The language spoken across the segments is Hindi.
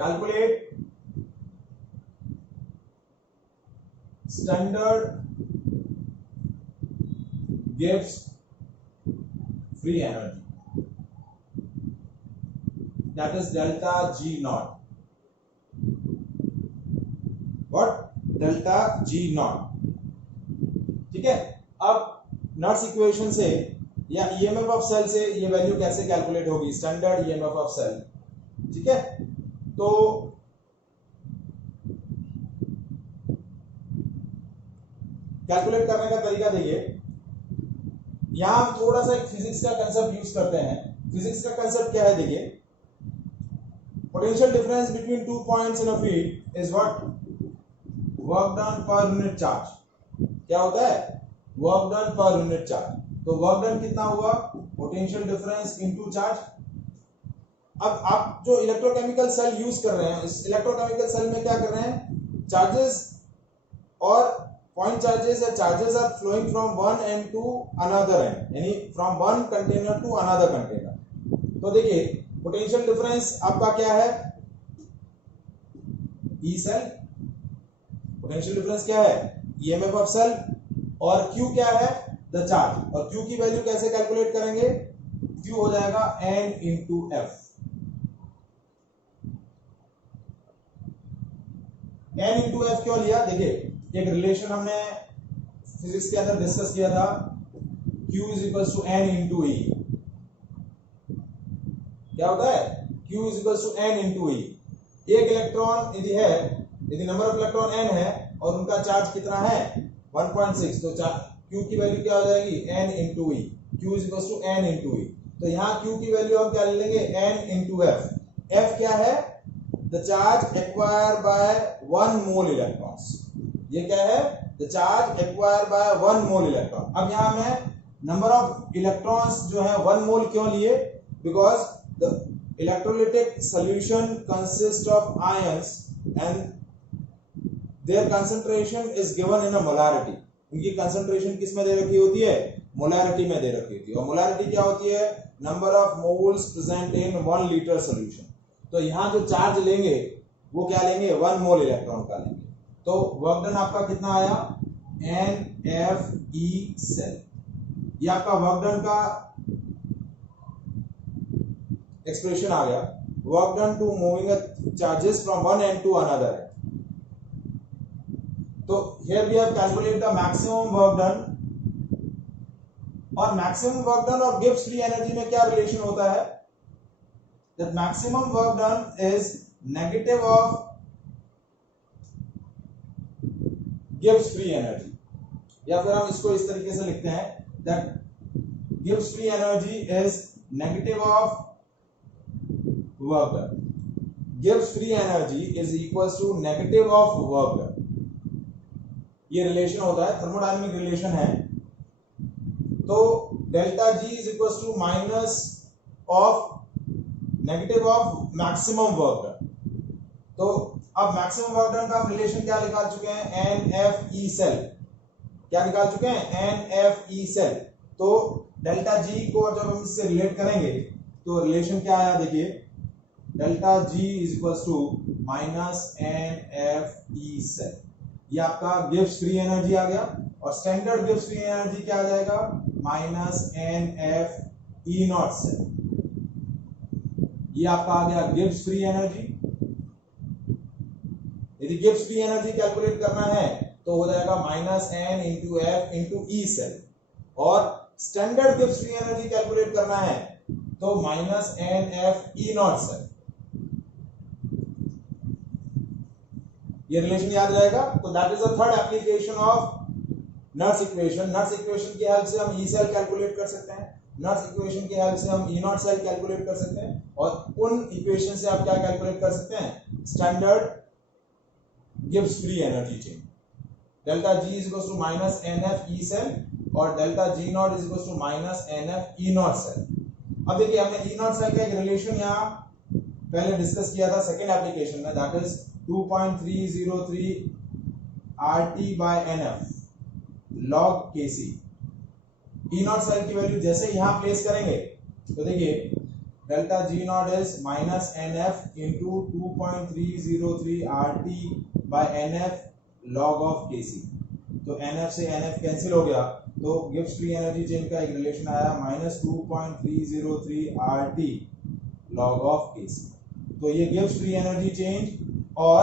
Calculate standard gives free energy, that is delta G naught. What? Delta G naught. ठीक है, अब नॉट्स इक्वेशन से या ईएमएफ ऑफ सेल से ये वैल्यू कैसे कैलकुलेट होगी, स्टैंडर्ड ईएमएफ ऑफ सेल. ठीक है, तो कैलकुलेट करने का तरीका देखिए. यहां हम थोड़ा सा एक फिजिक्स का कंसेप्ट यूज करते हैं. फिजिक्स का कंसेप्ट क्या है देखिए. Potential difference between 2 points in a field is what? Work done per unit charge. क्या होता है? Work done per unit charge. तो वर्क डन कितना हुआ? Potential difference into charge. अब आप जो इलेक्ट्रोकेमिकल सेल यूज कर रहे हैं, इस इलेक्ट्रोकेमिकल सेल में क्या कर रहे हैं? चार्जेस और point charges or charges are flowing from one end to another end, यानी from one container to another container. तो देखिए पोटेंशियल डिफरेंस आपका क्या है? E cell. पोटेंशियल डिफरेंस क्या है? EMF of cell. और Q क्या है? The charge. और Q की वैल्यू कैसे कैलकुलेट करेंगे? Q हो जाएगा N into F. N into F क्यों लिया? देखिए एक रिलेशन हमने फिजिक्स के अंदर डिस्कस किया था, Q is equals to N into E. क्या होता है? Q is equals to N into E. एक इलेक्ट्रॉन यदि है, यदि नंबर ऑफ इलेक्ट्रॉन N है और उनका चार्ज कितना है? 1.6, तो Q की वैल्यू क्या हो जाएगी? N into E. Q is equals to N into E. तो यहाँ Q की वैल्यू हम क्या ले लेंगे? N into F. F क्या है? The charge acquired by 1 mole electrons. ये क्या है? The charge acquired by 1 mole electron. अब यहाँ मैं नंबर ऑफ इलेक्ट्रॉन्स जो है 1 मोल क्यों लिए? Because the electrolytic solution consist of ions and there concentration is given in a molarity. उनकी कंसंट्रेशन किस में दे रखी होती है? मोलैरिटी में दे रखी होती है. और मोलैरिटी क्या होती है? Number of moles present in 1 litre solution. तो यहाँ जो चार्ज लेंगे वो क्या लेंगे? 1 मोल इलेक्ट्रॉन का लेंगे. तो वर्क डन आपका कितना आया? NFE cell. ये आपका वर्क डन का एक्सप्रेशन आ गया. Work done to moving charges from one end to another. तो here we have calculate the maximum work done. और मैक्सिमम वर्क डन और गिव्स फ्री एनर्जी में क्या रिलेशन होता है? That maximum work done is negative of gives free energy. या फिर हम इसको इस तरीके से लिखते हैं that gives free energy is negative of work done. Gives free energy is equals to negative of work done. ये रिलेशन होता है, थर्मोडायनेमिक रिलेशन है. तो delta G is equals to minus of negative of maximum work done. तो अब मैक्सिमम वर्क डन का हम रिलेशन क्या निकाल चुके हैं? NFE cell. क्या निकाल चुके हैं? NFE cell. तो डेल्टा G को जब हम इससे रिलेट करेंगे तो रिलेशन क्या आया? देखिए delta G is equals to minus NFE cell. ये आपका गिव्स फ्री एनर्जी आ गया. और स्टैंडर्ड गिव्स फ्री एनर्जी क्या आ जाएगा? Minus NFE naught cell. ये आपका आ गया गिव्स फ्री एनर्जी. यदि गिव्स फ्री एनर्जी कैलकुलेट करना है तो हो जाएगा minus N into F into E cell. और स्टैंडर्ड गिव्स फ्री एनर्जी कैलकुलेट करना है तो माइनस NFE नॉट सेल. ये रिलेशन याद रहेगा. तो that is the third application of Nernst equation. Nernst equation की हेल्प से हम E सेल कैलकुलेट कर सकते हैं. नर्स इक्वेशन की हेल्प से हम E नॉट सेल कैलकुलेट कर सकते हैं. और उन इक्वेशन से आप क्या कैलकुलेट कर सकते हैं? Standard gives free energy change. Delta G is equals to minus NF E cell और delta G naught is equals to minus NF E naught cell. अब देखिए हमने E naught cell का एक रिलेशन यहाँ पहले डिस्कस किया था सेकेंड एप्लीकेशन में, that is 2.303 RT by NF log Kc. E naught cell की वैल्यू जैसे यहाँ प्लेस करेंगे तो देखिए delta G naught is minus NF into 2.303 RT by NF log of Kc। तो NF से NF कैंसिल हो गया, तो गिब्स फ्री एनर्जी चेंज का एक रिलेशन आया -2.303 RT log of Kc। तो ये गिब्स फ्री एनर्जी चेंज और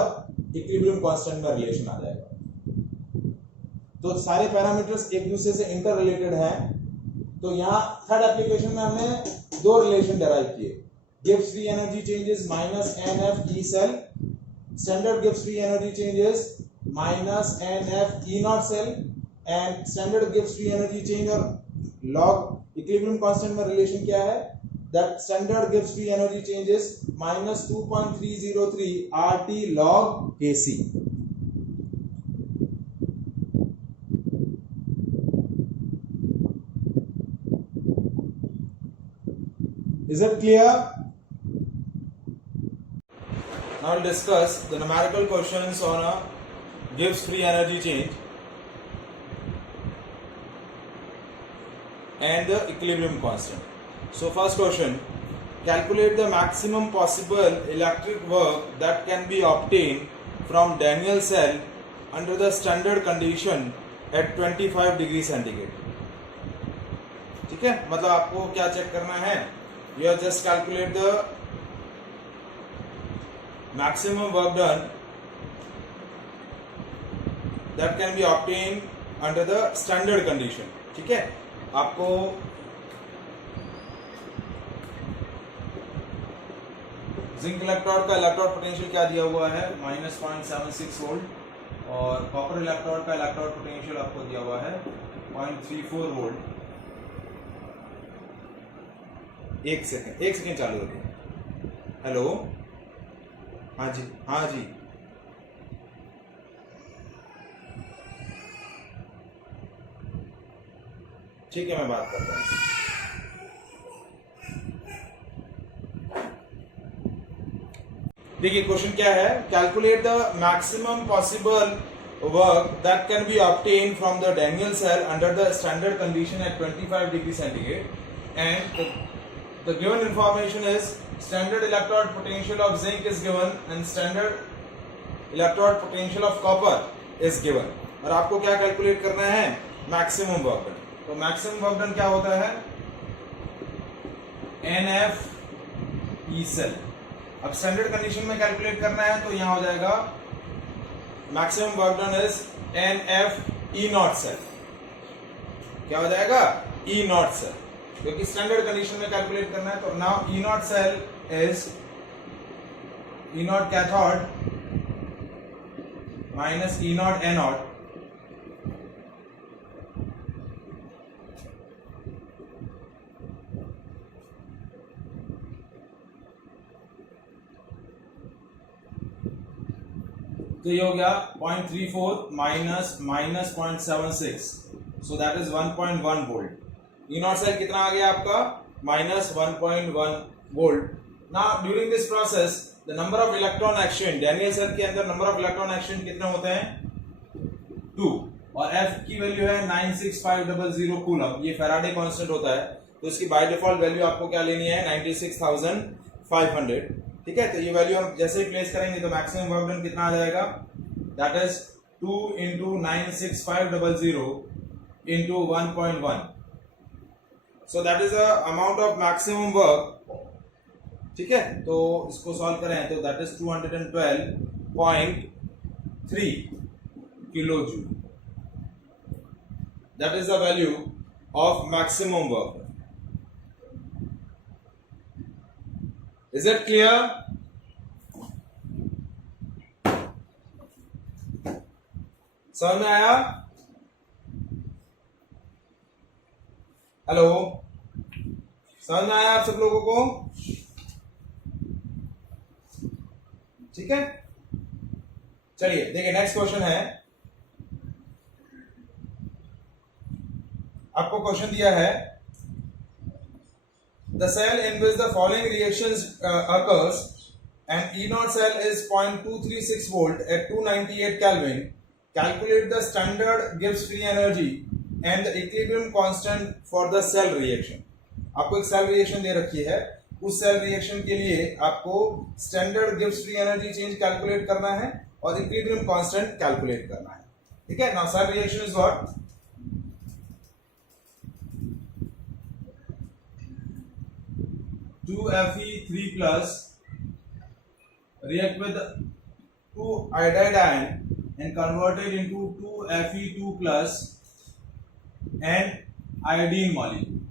इक्विलिब्रियम कांस्टेंट में रिलेशन आ जाएगा। तो सारे पैरामीटर्स एक दूसरे से इंटर रिलेटेड हैं। तो यहाँ थर्ड एप्लीकेशन में हमने दो रिलेशन डेराइव किए। Gibbs free energy changes -NF E cell, standard Gibbs free energy changes -NF E not cell, and standard Gibbs free energy change और लॉग इक्विलिब्रियम कांस्टेंट में रिलेशन क्या है, that standard Gibbs free energy changes -2.303 RT log Kc। Is it clear? Now we'll discuss the numerical questions on a Gibbs free energy change and the equilibrium constant. So first question, calculate the maximum possible electric work that can be obtained from Daniell cell under the standard condition at 25 degree centigrade। ठीक है, मतलब आपको क्या चेक करना है, you have just calculate the maximum work done that can be obtained under the standard condition। ठीक है, आपको जिंक इलेक्ट्रोड का इलेक्ट्रोड पोटेंशियल क्या दिया हुआ है, -0.76 वोल्ट, और कॉपर इलेक्ट्रोड का इलेक्ट्रोड पोटेंशियल आपको दिया हुआ है 0.34 वोल्ट। एक सेकेंड चालू रखिए। हेलो, हाँ जी, हाँ जी, ठीक है, मैं बात करता हूँ। देखिए क्वेश्चन क्या है, calculate the maximum possible work that can be obtain from the Daniell cell under the standard condition at 25 degree centigrade, and the given information is standard electrode potential of zinc is given and standard electrode potential of copper is given, और आपको क्या कैलकुलेट करना है, मैक्सिमम वर्क डन। तो मैक्सिमम वर्क डन क्या होता है, NF E सेल। अब स्टैंडर्ड कंडीशन में कैलकुलेट करना है, तो यहां हो जाएगा maximum work done is NF E not cell. क्या हो जाएगा, E नॉट सेल, क्योंकि स्टैंडर्ड कंडीशन में कैलकुलेट करना है। तो now E not cell is E not cathode minus E not anode, तो ये हो गया 0.34 minus -0.76, so that is 1.1 volt. E not cell कितना आ गया आपका, -1.1 volt. Now during this process the number of electron exchange, Daniell cell के अंदर नंबर ऑफ इलेक्ट्रॉन एक्सचेंज कितने होते हैं, 2, और F की वैल्यू है 96500 कूलम। ये फैराडे कांस्टेंट होता है, तो इसकी बाय डिफॉल्ट वैल्यू आपको क्या लेनी है, 96500। ठीक है, तो ये वैल्यू हम जैसे ही प्लेस करेंगे तो मैक्सिमम वर्क डन कितना आ जाएगा, that is 2 into 96500 into 1.1, so that is the amount of maximum work। ठीक है, तो इसको सॉल्व करें तो that is 212.3 kilo joule, that is the value of maximum work. Is it clear? समझ में आया? हेलो, समझ में आया आप सब लोगों को? ठीक है, चलिए देखिए नेक्स्ट क्वेश्चन है। आपको क्वेश्चन दिया है, the cell in which the following reactions occurs and E naught cell is 0.236 volt at 298 Kelvin, calculate the standard Gibbs free energy and the equilibrium constant for the cell reaction। आपको एक सेल रिएक्शन दे रखी है उस सेल रिएक्शन के लिए आपको standard Gibbs free energy change calculate करना है और इक्विलिब्रियम कांस्टेंट कैलकुलेट करना है। ठीक है, now cell reaction is what, 2Fe3 plus react with 2 iodide ion and converted into 2Fe2 plus and iodine molecule।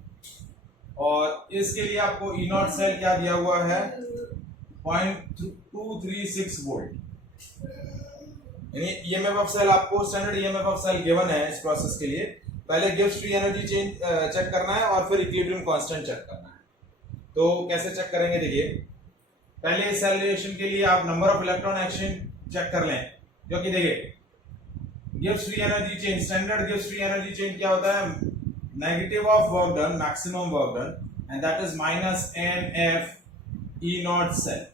और इसके लिए आपको ई नॉट सेल क्या दिया हुआ है, 0.236 वोल्ट, यानी ईएमएफ ऑफ सेल आपको standard EMF of cell given है इस प्रोसेस के लिए। पहले Gibbs free energy change check करना है और फिर इक्विलिब्रियम कांस्टेंट चेक करना है। तो कैसे चेक करेंगे, देखिए पहले सेल रिएक्शन के लिए आप number of electron exchange check कर लें, क्योंकि देखिए Gibbs free energy change, standard Gibbs free energy change क्या होता है, negative of work done, maximum work done, and that is minus NF E not cell.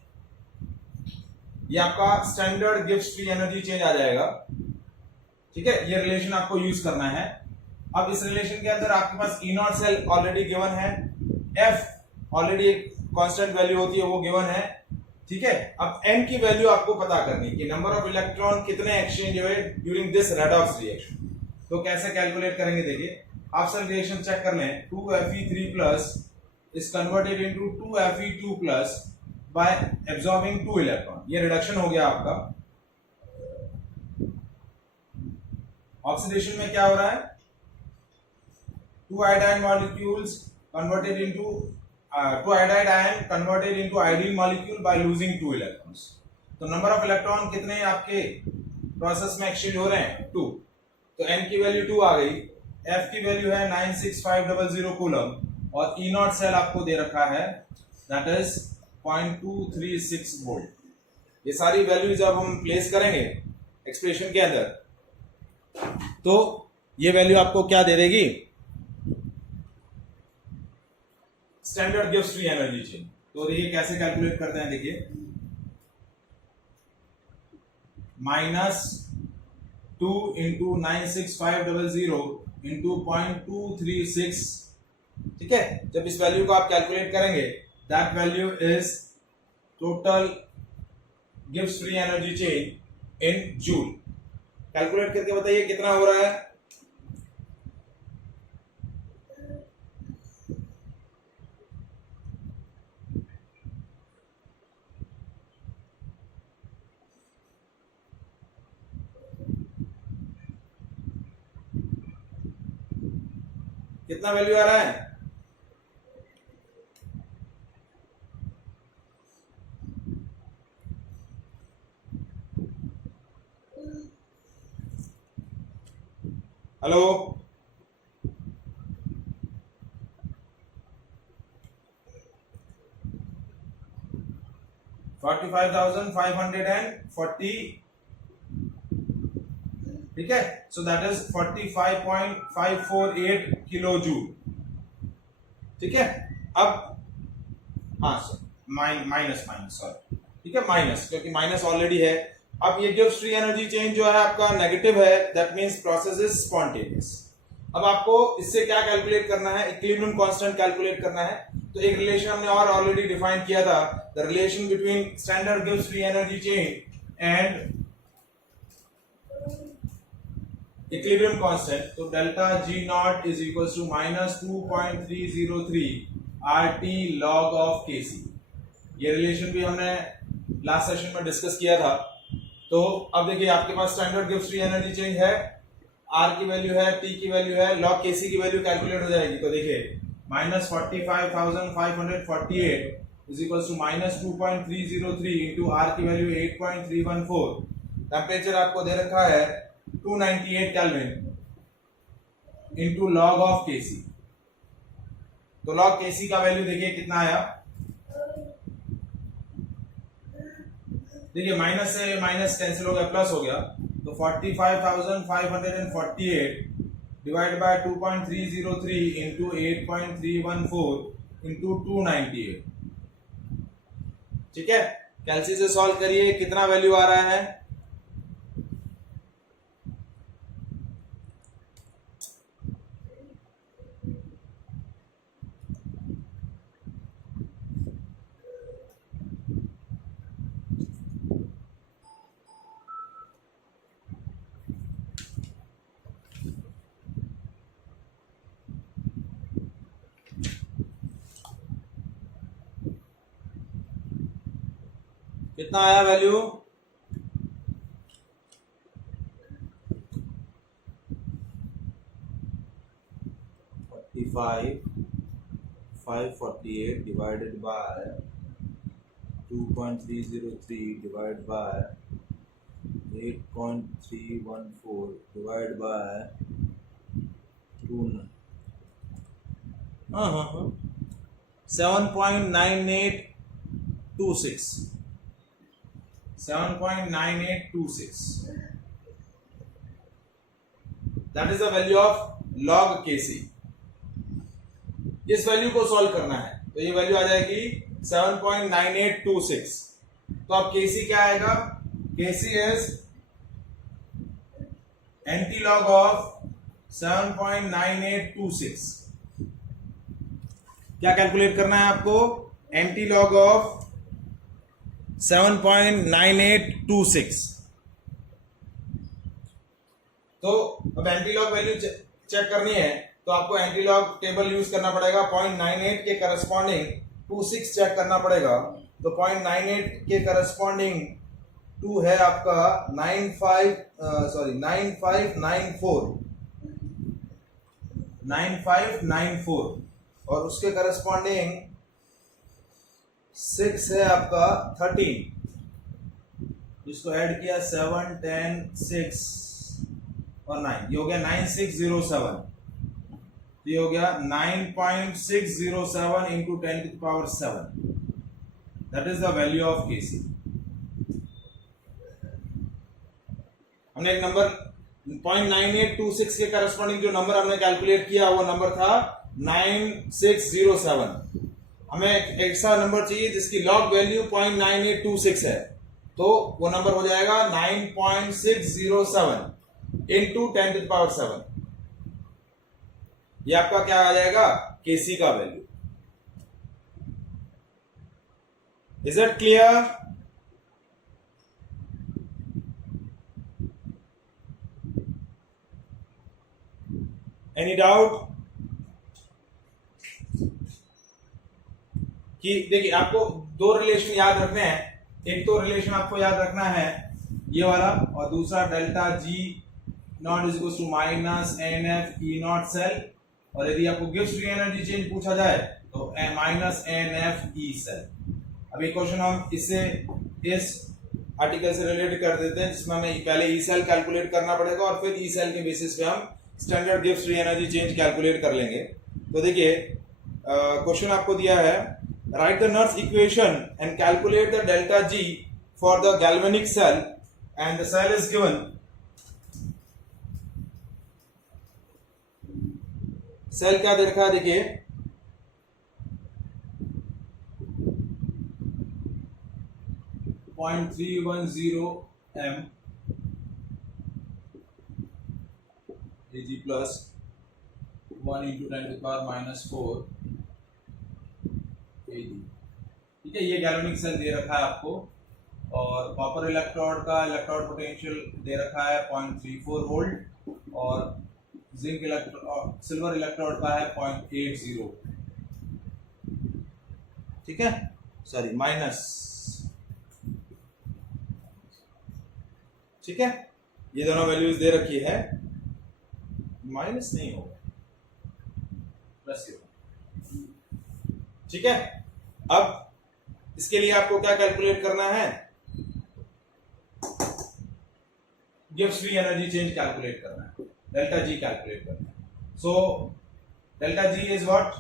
ये आपका standard Gibbs free energy change आ जाएगा। ठीक है, ये रिलेशन आपको यूज करना है। अब इस रिलेशन के अंदर आपके पास ई नॉट सेल ऑलरेडी गिवन है, एफ ऑलरेडी एक कांस्टेंट वैल्यू होती है वो गिवन है। ठीक है, अब एन की वैल्यू आपको पता करनी कि नंबर ऑफ इलेक्ट्रॉन कितने एक्सचेंज हुए ड्यूरिंग दिस रेडॉक्स रिएक्शन। तो कैसे कैलकुलेट करेंगे, देखिए आप सेल रिएक्शन चेक कर लें, 2Fe3 plus is converted into 2Fe2 plus by absorbing 2 electron. ये रिडक्शन हो गया आपका। ऑक्सीडेशन में क्या हो रहा है, 2 iodine molecules converted into 2 iodide ion converted into iodine molecule by losing 2 electrons। तो नंबर ऑफ इलेक्ट्रॉन कितने आपके प्रोसेस में एक्सचेंज हो रहे हैं, 2। तो n की वैल्यू 2 आ गई, f की वैल्यू है 96500 कूलम और ई नॉट सेल आपको दे रखा है दैट इज 0.236 वोल्ट। ये सारी वैल्यू जब हम प्लेस करेंगे एक्सप्रेशन के अंदर तो ये वैल्यू आपको क्या दे देगी, standard Gibbs free energy change. तो देखिए कैसे कैलकुलेट करते हैं, देखिए -2 इंटू 96500 इंटू 0.236। ठीक है, जब इस वैल्यू को आप कैलकुलेट करेंगे that value is total Gibbs free energy change in joule. Calculate करके बताइए कितना हो रहा है, कितना वैल्यू आ रहा है, हेलो 45,540। ठीक है, so that is 45.548 kilo joule. ठीक है, अब हाँ माइनस सॉरी, ठीक है माइनस, क्योंकि माइनस ऑलरेडी है। अब ये गिब्स फ्री एनर्जी चेंज जो है आपका नेगेटिव है, that means process is spontaneous. अब आपको इससे क्या कैलकुलेट करना है, इक्विलिब्रियम कांस्टेंट कैलकुलेट करना है। तो एक रिलेशन हमने और ऑलरेडी डिफाइन किया था, the relation between standard Gibbs free energy change and equilibrium constant. तो delta G not is equal to -2.303 RT log of Kc। ये रिलेशन भी हमने लास्ट सेशन में डिस्कस किया था। तो अब देखिए आपके पास standard Gibbs free energy change है, R की वैल्यू है, T की वैल्यू है, log Kc की वैल्यू कैलकुलेट हो जाएगी। तो देखिए -45,548 is equal to -2.303 into R की वैल्यू 8.314। टेम्परेचर आपको दे रखा है 298 kelvin into log of Kc। तो लॉग Kc का वैल्यू देखिए कितना आया, देखिए माइनस से माइनस कैंसिल हो गया, प्लस हो गया। तो 45,548 डिवाइड बाय 2.303 इंटू 8.314 इंटू 298। ठीक है, कैलसी से सॉल्व करिए, कितना वैल्यू आ रहा है, कितना आया value? 548 divided by 2.303 divided by 8.314 divided by 2 7.9826 7.9826 that is the value of log Kc. इस वैल्यू को सॉल्व करना है तो ये वैल्यू आ जाएगी 7.9826. तो अब Kc क्या आएगा? Kc is anti log of 7.9826. क्या कैलकुलेट करना है आपको? Anti log of 7.9826. तो अब एंटी लॉग वैल्यू चेक करनी है तो आपको एंटी लॉग टेबल यूज करना पड़ेगा. 0.98 के करस्पॉन्डिंग 26 चेक करना पड़ेगा. तो 0.98 के करस्पॉन्डिंग 2 है आपका 9594 और उसके करस्पॉन्डिंग 6 है आपका 13, जिसको ऐड किया 7 10 6 और 9, ये हो गया 9607. ये हो गया 9.607 इंटू 10 की power 7. That is the value of Kc. हमने एक नंबर 0.9826 के करस्पॉन्डिंग जो नंबर हमने कैलकुलेट किया वो नंबर था 9607. हमें एक ऐसा नंबर चाहिए जिसकी लॉग वैल्यू 0.9826 है, तो वो नंबर हो जाएगा 9.607 इंटू 10 की पावर 7. ये आपका क्या आ जाएगा? Kc का value. Is it clear? Any doubt? कि देखिए आपको दो रिलेशन याद रखने हैं. एक तो रिलेशन आपको याद रखना है ये वाला, और दूसरा delta G not is equal to minus NF E not cell, और यदि आपको गिब्स फ्री एनर्जी चेंज पूछा जाए तो माइनस NF E सेल. अब एक क्वेश्चन हम इससे इस आर्टिकल से रिलेट कर देते हैं जिसमें हमें पहले E सेल कैलकुलेट करना पड़ेगा और फिर E सेल के बेसिस पे हम standard Gibbs free energy change calculate कर लेंगे. तो देखिए क्वेश्चन आपको दिया है, write the Nernst equation and calculate the delta G for the galvanic cell and the cell is given. Cell क्या दे रखा है? देखिए 0.310 m Ag plus 1 into 10 to the power minus 4 Ag. ठीक है, ये गैल्वेनिक सेल दे रखा है आपको, और कॉपर इलेक्ट्रोड का इलेक्ट्रोड पोटेंशियल दे रखा है 0.34 वोल्ट, और जिंक इलेक्ट्रोड सिल्वर इलेक्ट्रोड का है 0.80. ठीक है, सॉरी माइनस. ठीक है, ये दोनों वैल्यूज दे रखी है, माइनस नहीं होगा, प्लस ही होगा. ठीक है, अब इसके लिए आपको क्या कैलकुलेट करना है? Gibbs free energy change calculate करना है, डेल्टा G कैलकुलेट करना है. So delta G is what?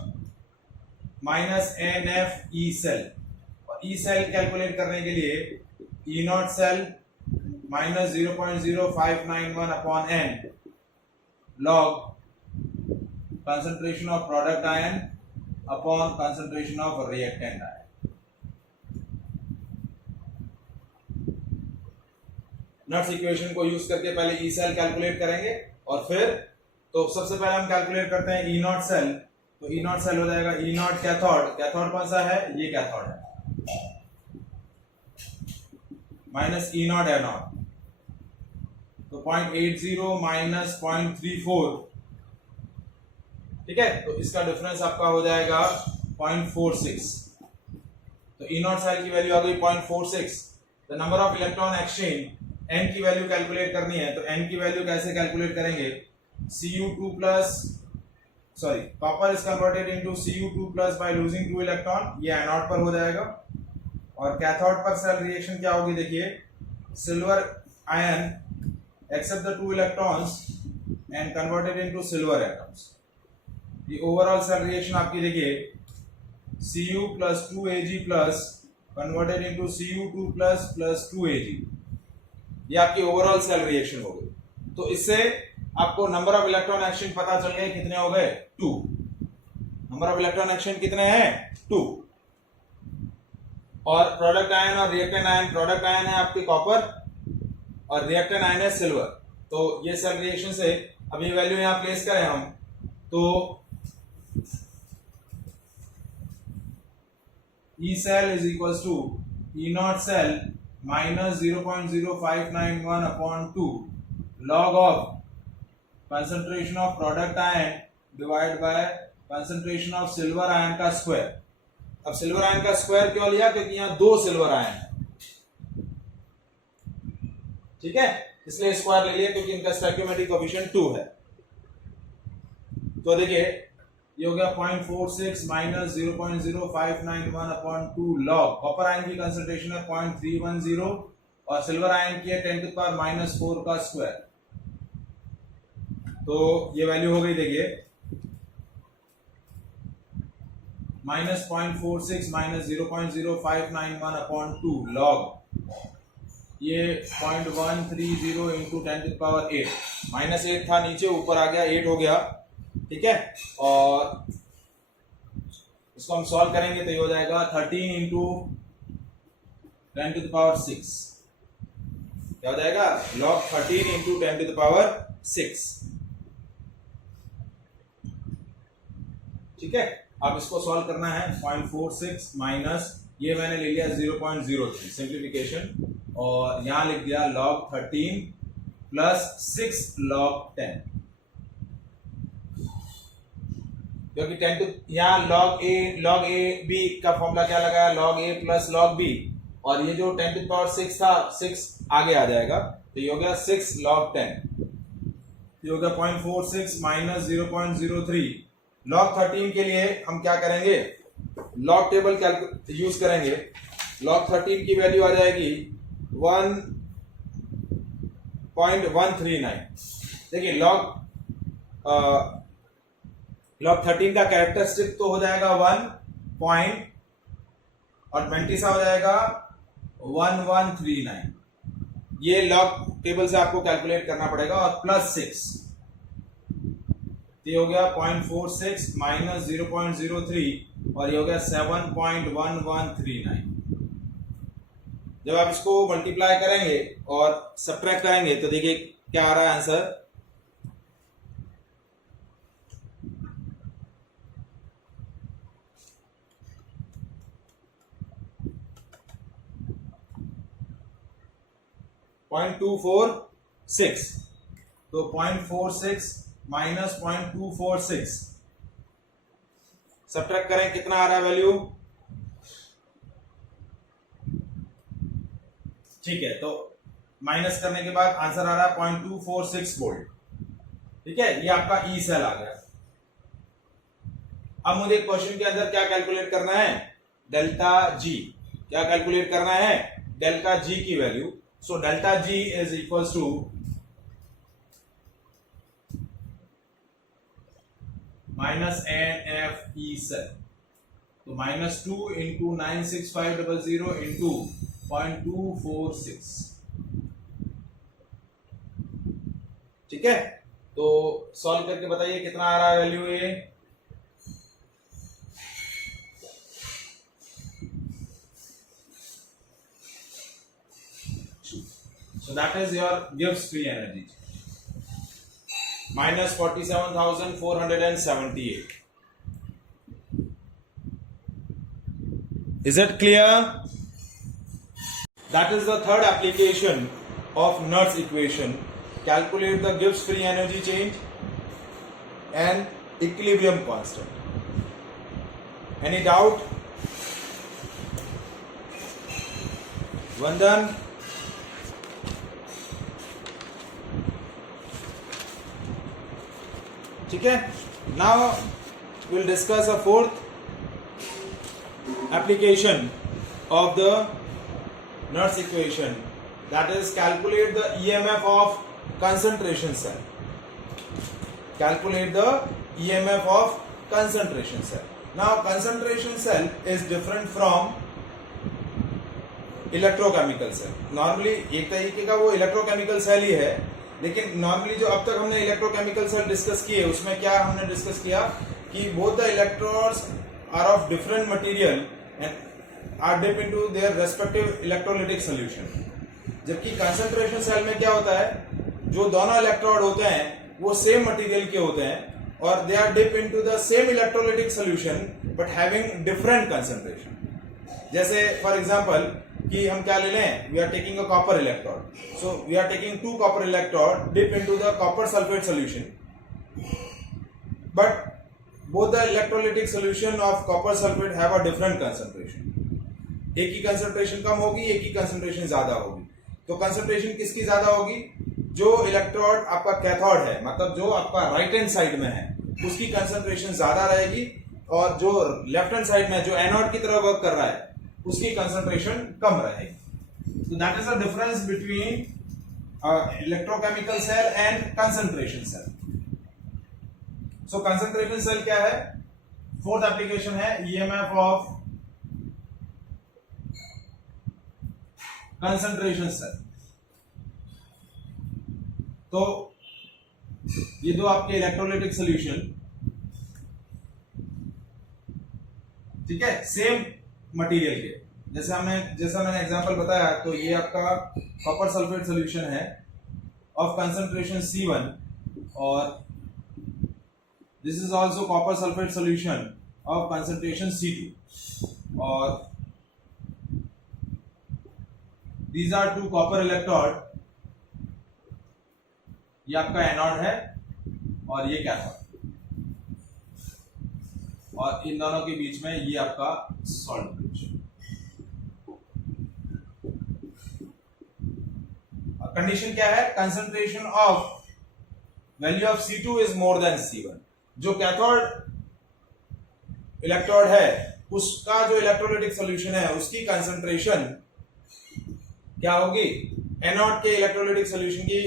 Minus NF E cell, और E सेल कैलकुलेट करने के लिए E not cell minus 0.0591 upon n log concentration of product ion upon concentration of reactant ion. Nuts equation को यूज करके पहले E सेल कैलकुलेट करेंगे, और फिर तो सबसे पहले हम कैलकुलेट करते हैं E नॉट सेल. तो E नॉट सेल हो जाएगा E नॉट कैथोड. कैथोड कौन सा है? ये कैथोड है, minus E not a not. तो 0.80 माइनस 0.34. ठीक है, तो इसका डिफरेंस आपका हो जाएगा 0.46. तो E नॉट सेल की वैल्यू आ गई 0.46. The number of electron exchange n की वैल्यू कैलकुलेट करनी है, तो n की वैल्यू कैसे कैलकुलेट करेंगे? Cu2 plus sorry copper is converted into Cu2 plus by losing 2 electron, ये एनोड पर हो जाएगा। और कैथोड पर सेल रिएक्शन क्या होगी? देखिए, silver ion accept the 2 electrons and converted into silver atoms. ये ओवरऑल सेल रिएक्शन आपकी देखिए, Cu plus 2Ag plus converted into Cu2 plus plus 2Ag, ये आपकी ओवरऑल सेल रिएक्शन हो गई। तो इससे आपको नंबर ऑफ इलेक्ट्रॉन एक्सचेंज पता चल गए, कितने हो गए? 2। नंबर ऑफ इलेक्ट्रॉन एक्सचेंज कितने हैं? 2। और प्रोडक्ट आयन और रिएक्टेंट आयन, प्रोडक्ट आयन है आपके कॉपर और रिएक्टेंट आयन है सिल्वर। तो ये सेल रिएक्शन से अब ये वैल्यू यहां प्लेस करें हम, तो E cell is equals to E naught cell minus 0.0591 upon 2 log of concentration of product ion divided by concentration of silver ion का स्क्वायर। अब सिल्वर आयन का स्क्वायर क्यों लिया? क्योंकि यहाँ 2 सिल्वर आयन है, ठीक है, इसलिए स्क्वायर ले लिया, क्योंकि इनका स्टोइकियोमेट्रिक कोएफिशिएंट 2 है। तो देखिए ये हो गया 0.46 minus 0.0591 upon 2 log. Copper ion की कंसंट्रेशन है 0.310 और सिल्वर आयन की है 10⁻⁻⁴ का स्क्वायर। तो ये वैल्यू हो गई देखिए माइनस 0.46 माइनस 0.0591 अपॉन 2 लॉग, ये 0.130 इंटू 10⁸ -8 था नीचे, ऊपर आ गया 8 हो गया, ठीक है। और इसको हम सॉल्व करेंगे तो ये हो जाएगा 13 इंटू 10⁻⁶, क्या हो जाएगा? लॉग 13 इंटू 10⁻⁶, ठीक है। अब इसको सॉल्व करना है। 0.46 माइनस ये मैंने ले लिया 0.03 सिंप्लीफिकेशन, और यहां लिख दिया log 13 प्लस 6 log 10, क्योंकि 10 टू यहाँ log a b का फॉर्मूला क्या लगाया? log a plus log b, और ये जो 10⁻⁶ था 6 आगे आ जाएगा, तो ये हो गया 6 log 10, ये हो गया 0.46 माइनस 0.03। log 13 के लिए हम क्या करेंगे? log टेबल यूज करेंगे। log 13 की वैल्यू आ जाएगी 1.139। देखिए log 13 का कैरेक्टरिस्टिक तो हो जाएगा 1 पॉइंट और 20 सा हो जाएगा 1139। ये log टेबल से आपको कैलकुलेट करना पड़ेगा, और प्लस 6, ये हो गया 0.46 माइनस 0.03 और ये हो गया 7.1139। जब आप इसको मल्टीप्लाई करेंगे और सब्ट्रैक्ट करेंगे तो देखिए क्या आ रहा है आंसर। .246, तो 0.46 माइनस 0.246 सब्ट्रैक्ट करें, कितना आ रहा है वैल्यू? ठीक है, तो माइनस करने के बाद आंसर आ रहा है 0.246 वोल्ट, ठीक है। ये आपका ई सेल आ गया। अब मुझे क्वेश्चन के अंदर क्या कैलकुलेट करना है? Delta G. क्या कैलकुलेट करना है? डेल्टा जी की value. So delta G is equals to minus NFE cell, तो -2 इंटू 96500 इंटू 0.246, ठीक है। तो सॉल्व करके बताइए कितना आ रहा है वैल्यू ये? So that is your Gibbs free energy, minus 47,478. Is it clear? That is the third application of Nernst equation. Calculate the Gibbs free energy change and equilibrium constant. Any doubt? वंदन, ठीक है। Now we'll discuss a fourth application of the Nernst equation, that is calculate the EMF of concentration cell. Calculate the EMF of concentration cell. Now concentration cell is different from electrochemical cell. Normally एक तरीके का वो इलेक्ट्रोकेमिकल सेल ही है, लेकिन नॉर्मली जो अब तक हमने इलेक्ट्रोकेमिकल सेल डिस्कस किए उसमें क्या हमने डिस्कस किया कि both the electrodes are of different material and are dip into their respective electrolytic solution. जबकि कंसंट्रेशन सेल में क्या होता है, जो दोनों इलेक्ट्रोड होते हैं वो सेम मटेरियल के होते हैं और they are dip into the same electrolytic solution but having different concentration. जैसे फॉर एग्जांपल कि हम क्या ले लें, we are taking a copper electrode, so we are taking 2 copper electrode dip into the copper sulphate solution, but both the electrolytic solution of copper sulfate have a different concentration. एक ही कंसंट्रेशन कम होगी, एक ही कंसंट्रेशन ज्यादा होगी. तो कंसंट्रेशन किसकी ज्यादा होगी, जो इलेक्ट्रोड आपका कैथोड है, मतलब जो आपका राइट हैंड साइड में है उसकी कंसंट्रेशन ज्यादा रहेगी, और जो लेफ्ट हैंड साइड में जो एनोड की तरह वर्क कर रहा है उसकी कंसंट्रेशन कम रहेगी. तो that is the difference between electrochemical cell and concentration cell. So concentration cell क्या है, फोर्थ एप्लीकेशन है ईएमएफ ऑफ कंसंट्रेशन सेल. तो ये दो आपके इलेक्ट्रोलाइटिक सॉल्यूशन, ठीक है, सेम मटेरियल के, जैसा मैंने एग्जांपल बताया, तो ये आपका कॉपर सल्फेट सॉल्यूशन है ऑफ कंसंट्रेशन C1 और this is also copper sulfate solution of concentration C2, और these are 2 copper electrode. ये आपका एनोड है और ये कैथोड, और इन दोनों के बीच में ये आपका सॉल्ट ब्रिज. कंडीशन क्या है, concentration of value of C2 is more than C1. जो कैथोड इलेक्ट्रोड है उसका जो इलेक्ट्रोलाइटिक सॉल्यूशन है उसकी कंसंट्रेशन क्या होगी, एनोड के इलेक्ट्रोलाइटिक सॉल्यूशन की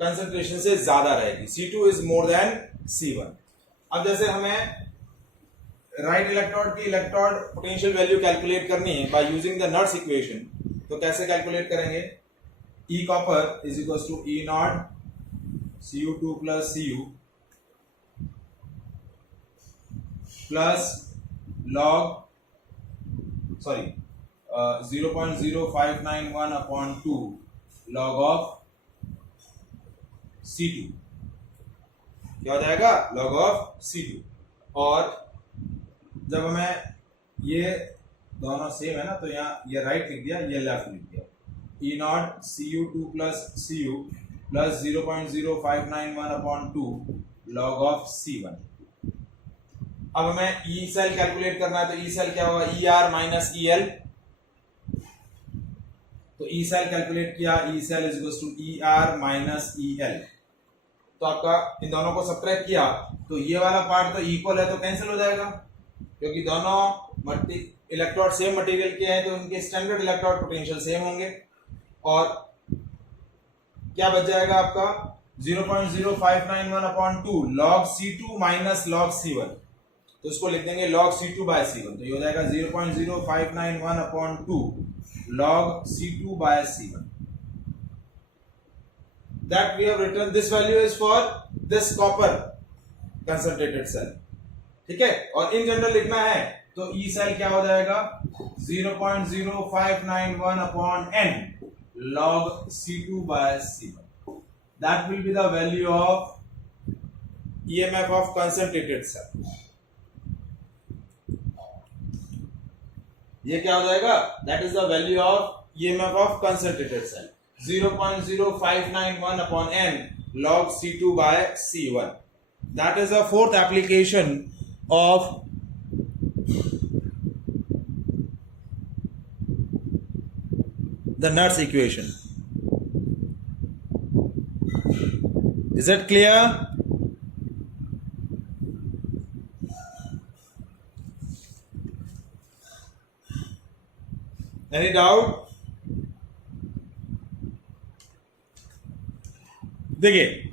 कंसंट्रेशन से ज्यादा रहेगी. C2 is more than C1. अब जैसे हमें राइट इलेक्ट्रोड की इलेक्ट्रोड पोटेंशियल वैल्यू कैलकुलेट करनी है by using the Nernst equation, तो कैसे कैलकुलेट करेंगे, E copper is equal to E naught Cu2 plus Cu plus log 0.0591 upon 2 log of C2. क्या हो जाएगा, लॉग ऑफ C2. और जब हमें ये दोनों सेम है ना, तो यहाँ ये राइट लिख दिया, ये लेफ्ट लिख दिया. E naught Cu2 plus Cu plus 0.0591 upon 2 log of C1. अब हमें ई सेल कैलकुलेट करना है, तो ई सेल क्या होगा, E R minus E L. तो ई सेल कैलकुलेट किया, E cell is equal to E R minus E L. तो आपका इन दोनों को सब्ट्रैक्ट किया तो ये वाला पार्ट तो इक्वल है, तो कैंसिल हो जाएगा, क्योंकि दोनों इलेक्ट्रोड सेम मटेरियल के हैं तो उनके स्टैंडर्ड इलेक्ट्रोड पोटेंशियल सेम होंगे. और क्या बच जाएगा आपका 0.0591 upon 2 log C2 minus log C1. तो इसको लिख देंगे log C2 बाय C1. तो ये हो जाएगा 0.0591 upon 2 log C2 by C1. That we have written, this value is for this copper concentrated cell. ठीक है, और इन जनरल लिखना है तो E सेल क्या हो जाएगा 0.0591 upon n log C2 by C1. That will be the value of EMF of concentrated cell. ये क्या हो जाएगा, that is the value of EMF of concentrated cell, 0.0591 upon n log C2 by C1. That is the fourth application of the Nernst equation. Is that clear? Any doubt? देखिए